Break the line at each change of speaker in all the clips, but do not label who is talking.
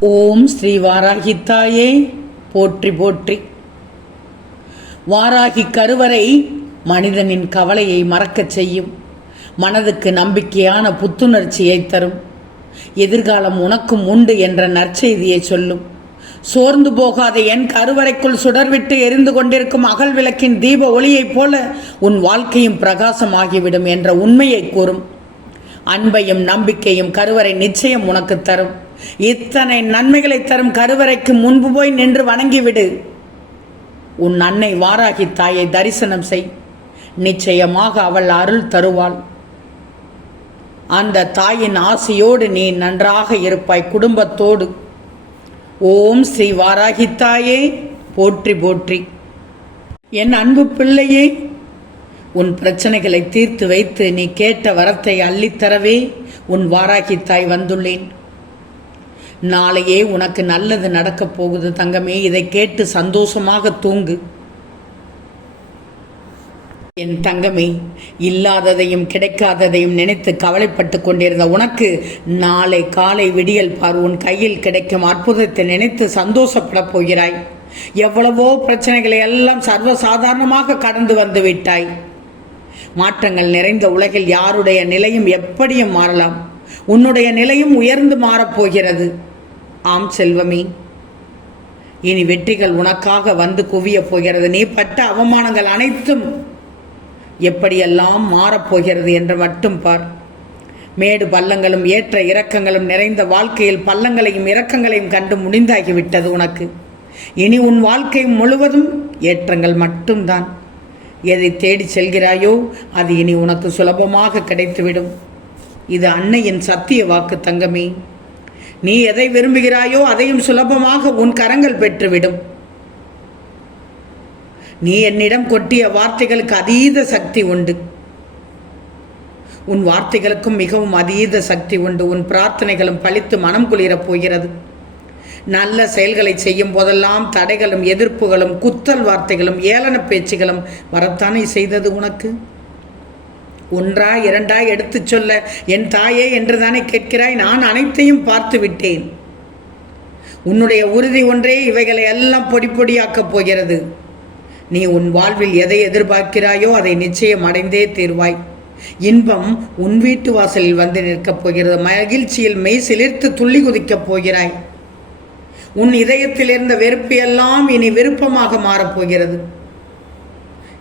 ஓம் ஸ்ரீ வாராகி தாயே போற்றி போற்றி. வாராகி கருவறை மனிதனின் கவலையை மறக்கச் செய்யும். மனதுக்கு நம்பிக்கையான புத்துணர்ச்சியை தரும். எதிர்காலம் உனக்கும் உண்டு என்ற நற்செய்தியை சொல்லும். சோர்ந்து போகாத என் கருவறைக்குள் சுடர்விட்டு எரிந்து கொண்டிருக்கும் அகல் விளக்கின் தீப ஒளியைப் போல உன் வாழ்க்கையும் பிரகாசமாகிவிடும் என்ற உண்மையை கூறும். அன்பையும் நம்பிக்கையும் கருவறை நிச்சயம் உனக்கு தரும். இத்தனை நன்மைகளை தரும் கருவறைக்கு முன்பு போய் நின்று வணங்கிவிடு. உன் அன்னை வாராகி தாயை தரிசனம் செய். நிச்சயமாக அவள் அருள் தருவாள். அந்த தாயின் ஆசையோடு நீ நன்றாக இருப்பாய் குடும்பத்தோடு. ஓம் ஸ்ரீ வாராகி தாயே போற்றி போற்றி. என் அன்பு பிள்ளையே உன் பிரச்சனைகளை தீர்த்து வைத்து நீ கேட்ட வரத்தை அள்ளித்தரவே உன் வாராகி தாய் வந்துள்ளேன். நாளையே உனக்கு நல்லது நடக்கப் போகுது தங்கமே. இதை கேட்டு சந்தோஷமாக தூங்கு. என் தங்கமே இல்லாததையும் கிடைக்காததையும் நினைத்து கவலைப்பட்டு கொண்டிருந்த உனக்கு நாளை காலை விடியல் பார் உன் கையில் கிடைக்கும் அற்புதத்தை நினைத்து சந்தோஷப்படப் போகிறாய். எவ்வளவோ பிரச்சனைகளை எல்லாம் சர்வசாதாரணமாக கடந்து வந்து விட்டாய். மாற்றங்கள் நிறைந்த உலகில் யாருடைய நிலையும் எப்படியும் மாறலாம். உன்னுடைய நிலையும் உயர்ந்து மாறப்போகிறது. ஆம் செல்வமே இனி வெற்றிகள் உனக்காக வந்து குவியப் போகிறது. நீ பட்ட அவமானங்கள் அனைத்தும் எப்படியெல்லாம் மாறப்போகிறது என்று மட்டும் பார். மேடு பள்ளங்களும் ஏற்ற இறக்கங்களும் நிறைந்த வாழ்க்கையில் பள்ளங்களையும் இறக்கங்களையும் கண்டு முடிந்தாகிவிட்டது உனக்கு. இனி உன் வாழ்க்கை முழுவதும் ஏற்றங்கள் மட்டும்தான். எதை தேடி செல்கிறாயோ அது இனி உனக்கு சுலபமாக கிடைத்துவிடும். இது அன்னையின் சத்திய வாக்கு தங்கமே. நீ எதை விரும்புகிறாயோ அதையும் சுலபமாக உன் கரங்கள் பெற்றுவிடும். நீ என்னிடம் கொட்டிய வார்த்தைகளுக்கு அதீத சக்தி உண்டு. உன் வார்த்தைகளுக்கும் மிகவும் அதீத சக்தி உண்டு. உன் பிரார்த்தனைகளும் பழித்து மனம் குளிரப் போகிறது. நல்ல செயல்களை செய்யும் போதெல்லாம் தடைகளும் எதிர்ப்புகளும் குத்தல் வார்த்தைகளும் ஏளன பேச்சுகளும் வரத்தானே செய்தது உனக்கு? ஒன்றா இரண்டா எடுத்துச் சொல்ல என் தாயே என்று தானே கேட்கிறாய்? நான் அனைத்தையும் பார்த்து விட்டேன். உன்னுடைய உறுதி ஒன்றே இவைகளை எல்லாம் பொடி பொடியாக்கப் போகிறது. நீ உன் வாழ்வில் எதை எதிர்பார்க்கிறாயோ அதை நிச்சயம் அடைந்தே தீர்வாய். இன்பம் உன் வீட்டு வாசலில் வந்து நிற்கப் போகிறது. மகிழ்ச்சியில் மெய் சிலிர்த்து துள்ளி குதிக்கப் போகிறாய். உன் இதயத்தில் இருந்த வெறுப்பு எல்லாம் இனி விருப்பமாக மாறப்போகிறது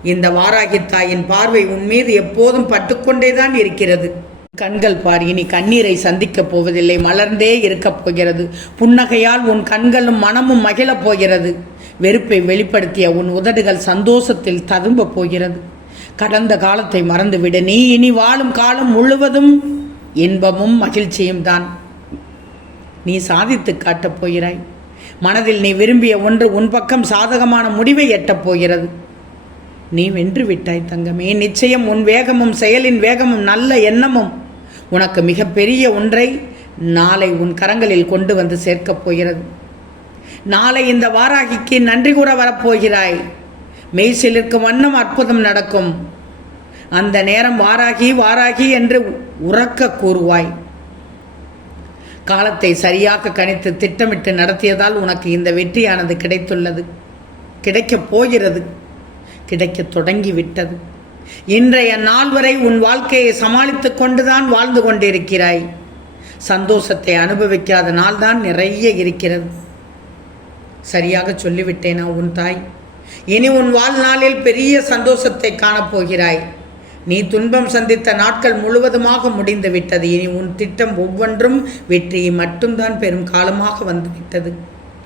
இந்த வாராகி தாயின் பார்வை உன் மீது எப்போதும் பட்டுக்கொண்டேதான் இருக்கிறது. கண்கள் பார் இனி கண்ணீரை சந்திக்கப் போவதில்லை. மலர்ந்தே இருக்கப் போகிறது. புன்னகையால் உன் கண்களும் மனமும் மகிழப் போகிறது. வெறுப்பை வெளிப்படுத்திய உன் உதடுகள் சந்தோஷத்தில் ததும்பப் போகிறது. கடந்த காலத்தை மறந்துவிடு. நீ இனி வாழும் காலம் முழுவதும் இன்பமும் மகிழ்ச்சியும் தான். நீ சாதித்து காட்டப் போகிறாய். மனதில் நீ விரும்பிய ஒன்று உன் பக்கம் சாதகமான முடிவை எட்டப் போகிறது. நீ வென்று விட்டாய் தங்கமே. நிச்சயம் உன் வேகமும் செயலின் வேகமும் நல்ல எண்ணமும் உனக்கு மிகப்பெரிய ஒன்றை நாளை உன் கரங்களில் கொண்டு வந்து சேர்க்கப் போகிறது. நாளை இந்த வாராகிக்கு நன்றி கூற வரப்போகிறாய். மெய்சிலிருக்கும் வண்ணம் அற்புதம் நடக்கும். அந்த நேரம் வாராகி வாராகி என்று உறக்க கூறுவாய். காலத்தை சரியாக கணித்து திட்டமிட்டு நடத்தியதால் உனக்கு இந்த வெற்றியானது கிடைத்துள்ளது. கிடைக்கப் போகிறது. கிடைக்கத் தொடங்கிவிட்டது. இன்றைய நாள் வரை உன் வாழ்க்கையை சமாளித்து கொண்டுதான் வாழ்ந்து கொண்டிருக்கிறாய். சந்தோஷத்தை அனுபவிக்காத நாள் தான் நிறைய இருக்கிறது. சரியாக சொல்லிவிட்டேனா உன் தாய்? இனி உன் வாழ்நாளில் பெரிய சந்தோஷத்தை காணப்போகிறாய் நீ துன்பம் சந்தித்த நாட்கள் முழுவதுமாக முடிந்து விட்டது இனி உன் திட்டம் ஒவ்வொன்றும் வெற்றியை மட்டும்தான் பெரும் காலமாக வந்துவிட்டது.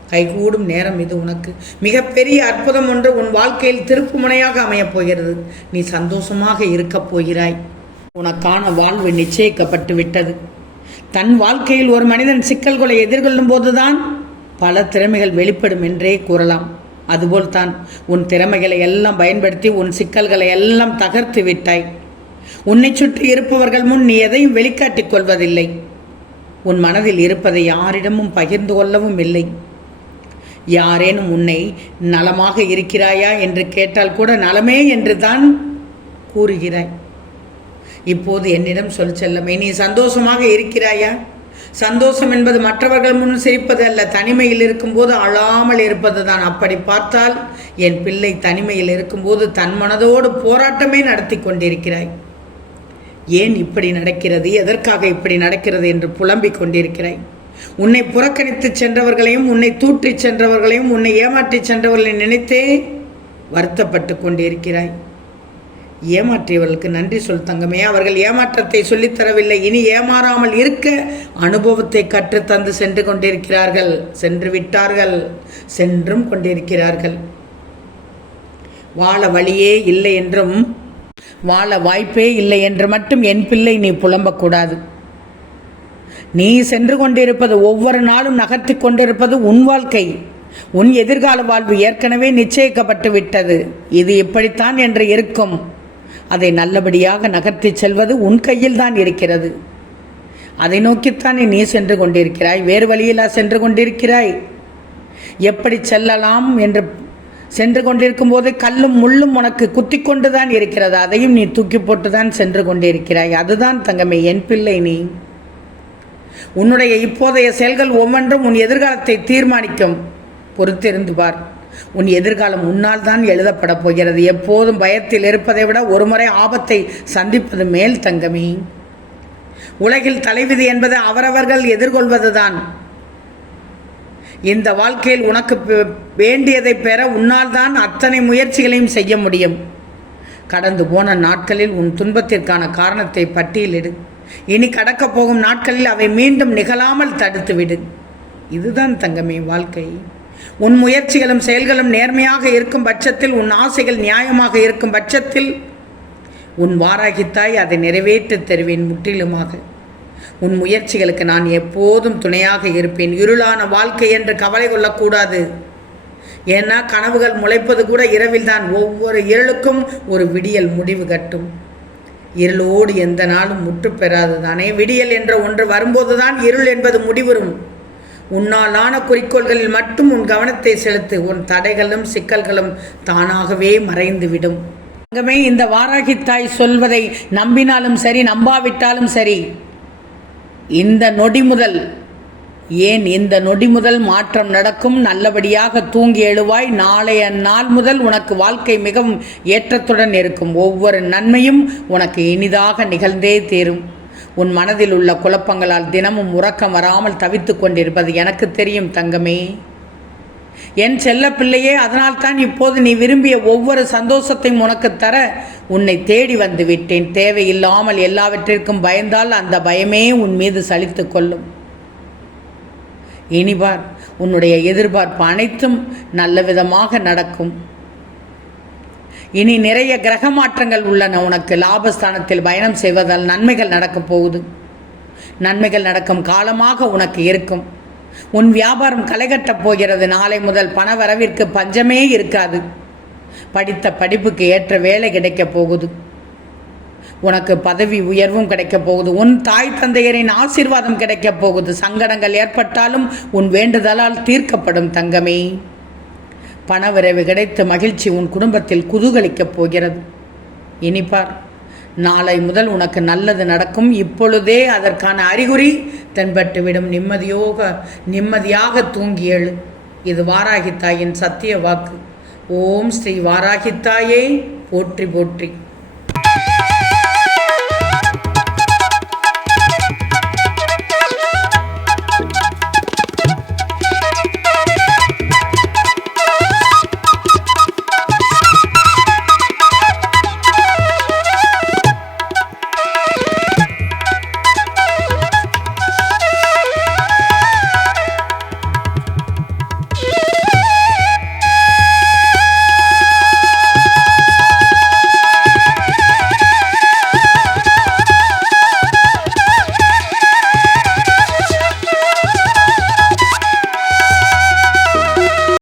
கைகூடும் நேரம் இது உனக்கு. மிகப்பெரிய அற்புதம் ஒன்று உன் வாழ்க்கையில் திருப்பு முனையாக அமையப் போகிறது. நீ சந்தோஷமாக இருக்கப் போகிறாய். உனக்கான வாழ்வு நிச்சயிக்கப்பட்டு விட்டது. தன் வாழ்க்கையில் ஒரு மனிதன் சிக்கல்களை எதிர்கொள்ளும் போதுதான் பல திறமைகள் வெளிப்படும் என்றே கூறலாம். அதுபோல்தான் உன் திறமைகளை எல்லாம் பயன்படுத்தி உன் சிக்கல்களை எல்லாம் தகர்த்து விட்டாய். உன்னை சுற்றி இருப்பவர்கள் முன் நீ எதையும் வெளிக்காட்டிக் கொள்வதில்லை. உன் மனதில் இருப்பதை யாரிடமும் பகிர்ந்து கொள்ளவும் இல்லை. யாரேனும் உன்னை நலமாக இருக்கிறாயா என்று கேட்டால் கூட நலமே என்று தான் கூறுகிறாய். இப்போது என்னிடம் சொல் செல்லமே நீ சந்தோஷமாக இருக்கிறாயா? சந்தோஷம் என்பது மற்றவர்கள் முன் சிரிப்பது அல்ல தனிமையில் இருக்கும்போது அழாமல் இருப்பது தான். அப்படி பார்த்தால் என் பிள்ளை தனிமையில் இருக்கும்போது தன் மனதோடு போராட்டமே நடத்தி கொண்டிருக்கிறாய். ஏன் இப்படி நடக்கிறது? எதற்காக இப்படி நடக்கிறது? என்று புலம்பிக் கொண்டிருக்கிறாய். உன்னை புறக்கணித்து சென்றவர்களையும் உன்னை தூற்றி சென்றவர்களையும் உன்னை ஏமாற்றிச் சென்றவர்களை நினைத்தே வருத்தப்பட்டு கொண்டிருக்கிறாய். ஏமாற்றியவர்களுக்கு நன்றி சொல் தங்கமே. அவர்கள் ஏமாற்றத்தை சொல்லித் தரவில்லை. இனி ஏமாறாமல் இருக்க அனுபவத்தை கற்றுத் தந்து சென்று கொண்டிருக்கிறார்கள். சென்று விட்டார்கள். சென்றும் கொண்டிருக்கிறார்கள். வாழ வழியே இல்லை என்றும் வாழ வாய்ப்பே இல்லை என்று மட்டும் என் பிள்ளை நீ புலம்பக்கூடாது. நீ சென்று கொண்டிருப்பது ஒவ்வொரு நாளும் நகர்த்தி கொண்டிருப்பது உன் வாழ்க்கை. உன் எதிர்கால வாழ்வு ஏற்கனவே நிச்சயிக்கப்பட்டு விட்டது. இது இப்படித்தான் என்று இருக்கும். அதை நல்லபடியாக நகர்த்தி செல்வது உன் கையில் தான் இருக்கிறது. அதை நோக்கித்தானே நீ சென்று கொண்டிருக்கிறாய். வேறு வழியிலா சென்று கொண்டிருக்கிறாய். எப்படி செல்லலாம் என்று சென்று கொண்டிருக்கும் போதே கல்லும் முள்ளும் உனக்கு குத்தி கொண்டுதான் இருக்கிறது. அதையும் நீ தூக்கி போட்டுதான் சென்று கொண்டிருக்கிறாய். அதுதான் தங்கமே என் பிள்ளை நீ. உன்னுடைய இப்போதைய செயல்கள் ஒவ்வொன்றும் உன் எதிர்காலத்தை தீர்மானிக்கும். பொறுத்திருந்து பார். உன் எதிர்காலம் உன்னால் தான் எழுதப்பட போகிறது. எப்போதும் பயத்தில் இருப்பதை விட ஒருமுறை ஆபத்தை சந்திப்பது மேல் தங்கமே. உலகில் தலைவிதி என்பது அவரவர்கள் எதிர்கொள்வதுதான். இந்த வாழ்க்கையில் உனக்கு வேண்டியதை பெற உன்னால் தான் அத்தனை முயற்சிகளையும் செய்ய முடியும். கடந்து போன நாட்களில் உன் துன்பத்திற்கான காரணத்தை பட்டியலிடு. இனி கடக்கப் போகும் நாட்களில் அவை மீண்டும் நிகழாமல் தடுத்துவிடு. இதுதான் தங்கமே வாழ்க்கை. உன் முயற்சிகளும் செயல்களும் நேர்மையாக இருக்கும் பட்சத்தில் உன் ஆசைகள் நியாயமாக இருக்கும் பட்சத்தில் உன் வாராகித்தாய் அதை நிறைவேற்றித் தருவேன் முற்றிலுமாக. உன் முயற்சிகளுக்கு நான் எப்போதும் துணையாக இருப்பேன். இருளான வாழ்க்கை என்று கவலை கொள்ளக்கூடாது. ஏன்னா கனவுகள் முளைப்பது கூட இரவில்தான். ஒவ்வொரு இருளுக்கும் ஒரு விடியல் முடிவு கட்டும். இருளோடு எந்த நாளும் முற்று பெறாது தானே விடியல் என்ற ஒன்று வரும்போதுதான் இருள் என்பது முடிவரும் உன்னாலான குறிக்கோள்களில் மட்டும் உன் கவனத்தை செலுத்து. உன் தடைகளும் சிக்கல்களும் தானாகவே மறைந்துவிடும். அங்கமே இந்த வாராகி தாய் சொல்வதை நம்பினாலும் சரி நம்பாவிட்டாலும் சரி இந்த நொடி முதல் ஏன் இந்த நொடி முதல் மாற்றம் நடக்கும்? நல்லபடியாக தூங்கி எழுவாய். நாளைய நாள் முதல் உனக்கு வாழ்க்கை மிகவும் ஏற்றத்துடன் இருக்கும். ஒவ்வொரு நன்மையும் உனக்கு இனிதாக நிகழ்ந்தே தீரும். உன் மனதில் உள்ள குழப்பங்களால் தினமும் உறக்கம் வராமல் தவித்து கொண்டிருப்பது எனக்கு தெரியும் தங்கமே. என் செல்ல பிள்ளையே அதனால்தான் இப்போது நீ விரும்பிய ஒவ்வொரு சந்தோஷத்தையும் உனக்கு தர உன்னை தேடி வந்து விட்டேன். தேவையில்லாமல் எல்லாவற்றிற்கும் பயந்தால் அந்த பயமே உன் மீது சலித்து கொள்ளும். இனிபார் உன்னுடைய எதிர்பார்ப்பு அனைத்தும் நல்ல விதமாக நடக்கும். இனி நிறைய கிரக மாற்றங்கள் உள்ளன. உனக்கு லாபஸ்தானத்தில் பயணம் செய்வதால் நன்மைகள் நடக்கப் போகுது. நன்மைகள் நடக்கும் காலமாக உனக்கு இருக்கும். உன் வியாபாரம் களைகட்டப் போகிறது. நாளை முதல் பண வரவிற்கு பஞ்சமே இருக்காது. படித்த படிப்புக்கு ஏற்ற வேலை கிடைக்கப் போகுது. உனக்கு பதவி உயர்வும் கிடைக்கப் போகுது. உன் தாய் தந்தையரின் ஆசீர்வாதம் கிடைக்கப் போகுது. சங்கடங்கள் ஏற்பட்டாலும் உன் வேண்டுதலால் தீர்க்கப்படும் தங்கமே. பணவரவு கிடைத்த மகிழ்ச்சி உன் குடும்பத்தில் குதூகலிக்கப் போகிறது. இனிப்பார் நாளை முதல் உனக்கு நல்லது நடக்கும். இப்பொழுதே அதற்கான அறிகுறி தென்பட்டுவிடும் நிம்மதியோக நிம்மதியாக தூங்கி எழு. இது வாராகி தாயின் சத்திய வாக்கு. ஓம் ஸ்ரீ வாராகி தாயே போற்றி போற்றி.